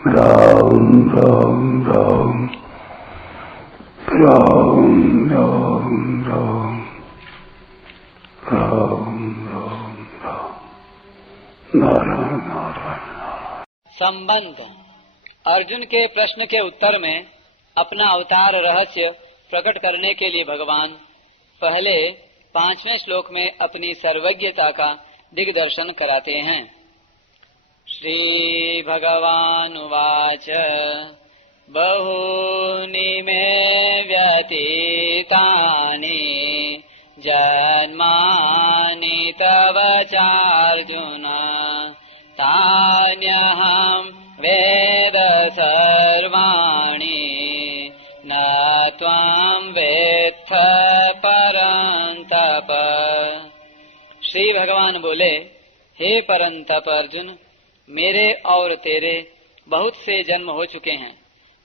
राम राम राम राम राम राम राम राम राम नारायण नारायण। संबंध। अर्जुन के प्रश्न के उत्तर में अपना अवतार रहस्य प्रकट करने के लिए भगवान पहले 5वें श्लोक में अपनी सर्वज्ञता का दिग्दर्शन कराते हैं। श्री भगवानुवाच बहूनि मे व्यतीतानि जन्मानि तव चार्जुन तान्यहं वेद सर्वाणि न त्वां वेत्थ परन्तप। श्री भगवान बोले, हे परंतप अर्जुन, मेरे और तेरे बहुत से जन्म हो चुके हैं,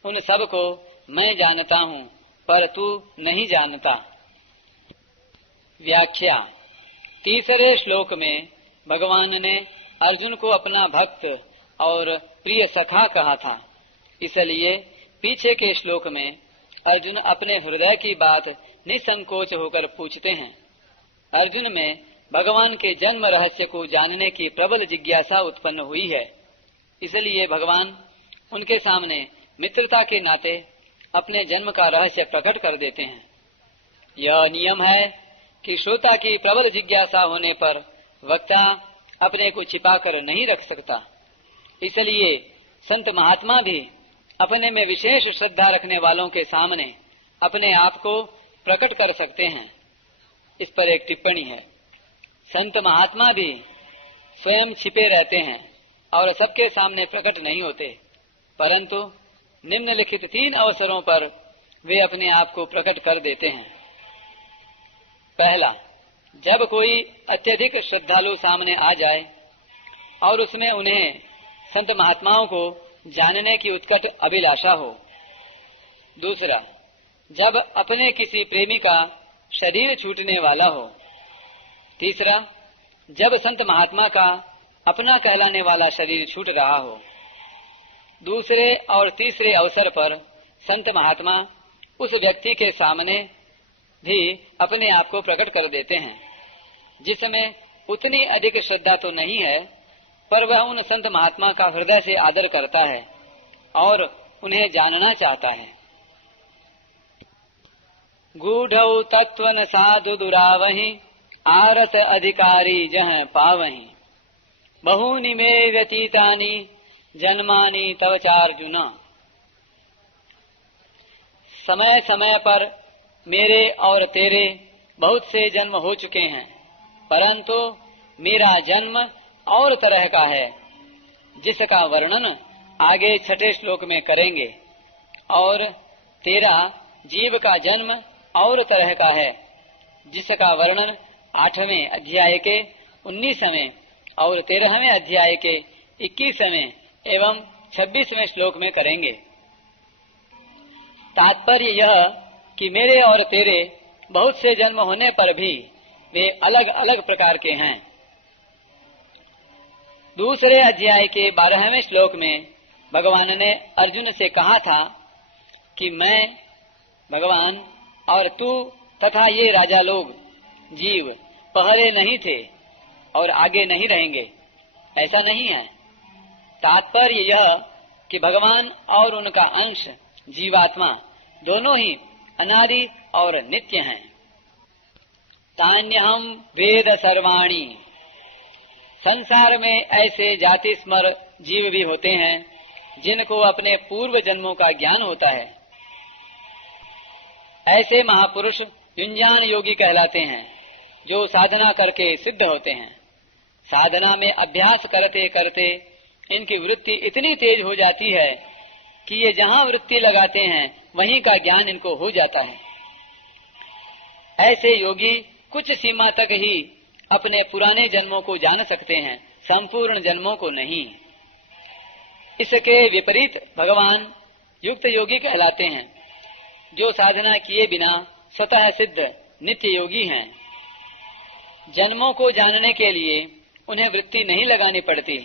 उन सब को मैं जानता हूँ, पर तू नहीं जानता। व्याख्या। तीसरे श्लोक में भगवान ने अर्जुन को अपना भक्त और प्रिय सखा कहा था, इसलिए पीछे के श्लोक में अर्जुन अपने हृदय की बात निसंकोच होकर पूछते हैं। अर्जुन में भगवान के जन्म रहस्य को जानने की प्रबल जिज्ञासा उत्पन्न हुई है, इसलिए भगवान उनके सामने मित्रता के नाते अपने जन्म का रहस्य प्रकट कर देते हैं। यह नियम है कि श्रोता की प्रबल जिज्ञासा होने पर वक्ता अपने को छिपाकर नहीं रख सकता, इसलिए संत महात्मा भी अपने में विशेष श्रद्धा रखने वालों के सामने अपने आप को प्रकट कर सकते हैं। इस पर एक टिप्पणी है। संत महात्मा भी स्वयं छिपे रहते हैं और सबके सामने प्रकट नहीं होते, परंतु निम्नलिखित 3 अवसरों पर वे अपने आप को प्रकट कर देते हैं। पहला, जब कोई अत्यधिक श्रद्धालु सामने आ जाए और उसमें उन्हें संत महात्माओं को जानने की उत्कट अभिलाषा हो। दूसरा, जब अपने किसी प्रेमी का शरीर छूटने वाला हो। तीसरा, जब संत महात्मा का अपना कहलाने वाला शरीर छूट रहा हो। दूसरे और तीसरे अवसर पर संत महात्मा उस व्यक्ति के सामने भी अपने आप को प्रकट कर देते हैं, जिसमें उतनी अधिक श्रद्धा तो नहीं है, पर वह उन संत महात्मा का हृदय से आदर करता है और उन्हें जानना चाहता है। गूढ़ौ तत्वन साधु दुरावहि आरस अधिकारी जह पावहि बहूनि मे व्यतीतानि जन्मानि तव चार्जुन। समय समय पर मेरे और तेरे बहुत से जन्म हो चुके हैं, परंतु मेरा जन्म और तरह का है, जिसका वर्णन आगे 6ठे श्लोक में करेंगे, और तेरा जीव का जन्म और तरह का है, जिसका वर्णन 8वें अध्याय के 19वें और 13वें अध्याय के 21वें एवं 26वें श्लोक में करेंगे। तात्पर्य यह कि मेरे और तेरे बहुत से जन्म होने पर भी वे अलग अलग प्रकार के हैं। दूसरे अध्याय के 12वें श्लोक में भगवान ने अर्जुन से कहा था कि मैं भगवान और तू तथा ये राजा लोग जीव पहले नहीं थे और आगे नहीं रहेंगे। ऐसा नहीं है। तात्पर्य यह कि भगवान और उनका अंश जीवात्मा दोनों ही अनादि और नित्य हैं। तान्यहं वेद सर्वाणि। संसार में ऐसे जाति स्मर जीव भी होते हैं जिनको अपने पूर्व जन्मों का ज्ञान होता है। ऐसे महापुरुष युंजान योगी कहलाते हैं, जो साधना करके सिद्ध होते हैं। साधना में अभ्यास करते करते इनकी वृत्ति इतनी तेज हो जाती है कि ये जहाँ वृत्ति लगाते हैं वहीं का ज्ञान इनको हो जाता है। ऐसे योगी कुछ सीमा तक ही अपने पुराने जन्मों को जान सकते हैं, संपूर्ण जन्मों को नहीं। इसके विपरीत भगवान युक्त योगी कहलाते हैं, जो साधना किए बिना स्वतः सिद्ध नित्य योगी हैं। जन्मों को जानने के लिए उन्हें वृत्ति नहीं लगानी पड़ती,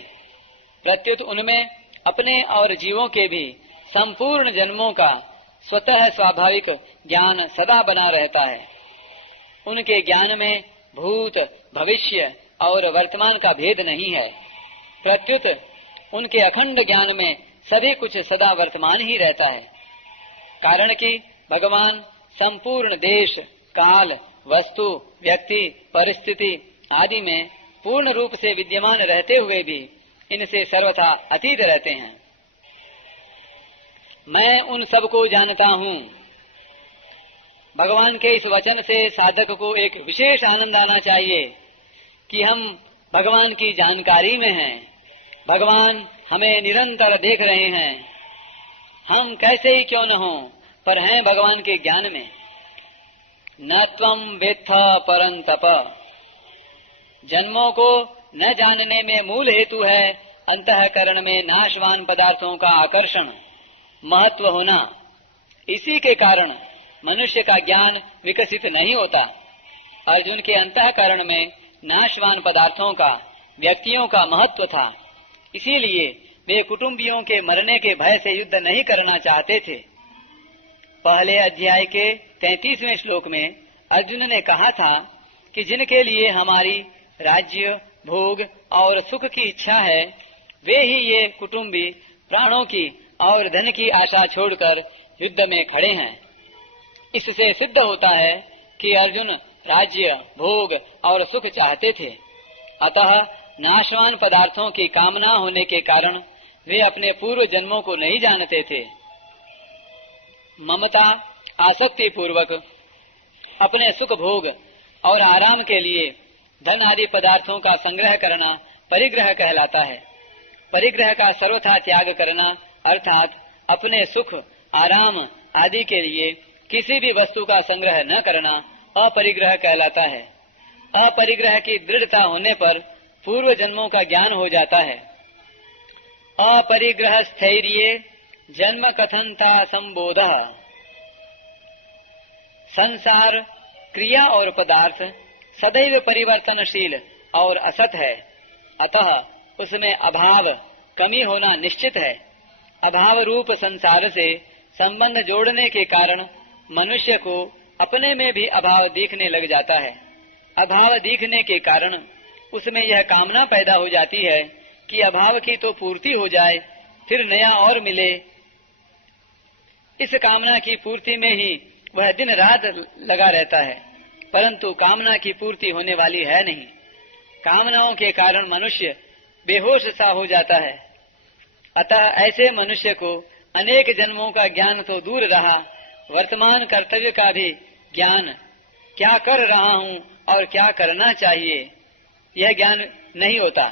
प्रत्युत उनमें अपने और जीवों के भी संपूर्ण जन्मों का स्वतः स्वाभाविक ज्ञान सदा बना रहता है। उनके ज्ञान में भूत, भविष्य और वर्तमान का भेद नहीं है। प्रत्युत उनके अखंड ज्ञान में सभी कुछ सदा वर्तमान ही रहता है। कारण कि भगवान संपूर्ण देश, काल, वस्तु, व्यक्ति, परिस्थिति आदि में पूर्ण रूप से विद्यमान रहते हुए भी इनसे सर्वथा अतीत रहते हैं। मैं उन सबको जानता हूँ। भगवान के इस वचन से साधक को एक विशेष आनंद आना चाहिए कि हम भगवान की जानकारी में हैं। भगवान हमें निरंतर देख रहे हैं। हम कैसे ही क्यों न हों, पर हैं भगवान के ज्ञान में। न त्वं वेत्थ परंतप। जन्मों को न जानने में मूल हेतु है अंतःकरण में नाशवान पदार्थों का आकर्षण, महत्व होना। इसी के कारण मनुष्य का ज्ञान विकसित नहीं होता। अर्जुन के अंतःकरण में नाशवान पदार्थों का, व्यक्तियों का महत्व था। इसीलिए वे कुटुंबियों के मरने के भय से युद्ध नहीं करना चाहते थे। पहले अध्याय के 33वें श्लोक में अर्जुन ने कहा था कि जिनके लिए हमारी राज्य, भोग और सुख की इच्छा है, वे ही ये कुटुंबी प्राणों की और धन की आशा छोड़कर युद्ध में खड़े हैं। इससे सिद्ध होता है कि अर्जुन राज्य, भोग और सुख चाहते थे। अतः नाशवान पदार्थों की कामना होने के कारण वे अपने पूर्व जन्मों को नहीं जानते थे। ममता, आसक्ति पूर्वक अपने सुख भोग और आराम के लिए धन आदि पदार्थों का संग्रह करना परिग्रह कहलाता है। परिग्रह का सर्वथा त्याग करना अर्थात अपने सुख, आराम आदि के लिए किसी भी वस्तु का संग्रह न करना अपरिग्रह कहलाता है। अपरिग्रह की दृढ़ता होने पर पूर्व जन्मों का ज्ञान हो जाता है। अपरिग्रह स्थैर्ये जन्म कथनता संबोध। संसार, क्रिया और पदार्थ सदैव परिवर्तनशील और असत है। अतः उसमें अभाव, कमी होना निश्चित है। अभाव रूप संसार से संबंध जोड़ने के कारण मनुष्य को अपने में भी अभाव दिखने लग जाता है। अभाव दिखने के कारण उसमें यह कामना पैदा हो जाती है कि अभाव की तो पूर्ति हो जाए, फिर नया और मिले। इस कामना की पूर्ति में ही वह दिन रात लगा रहता है, परंतु कामना की पूर्ति होने वाली है नहीं। कामनाओं के कारण मनुष्य बेहोश सा हो जाता है। अतः ऐसे मनुष्य को अनेक जन्मों का ज्ञान तो दूर रहा, वर्तमान कर्तव्य का भी ज्ञान, क्या कर रहा हूँ और क्या करना चाहिए, यह ज्ञान नहीं होता।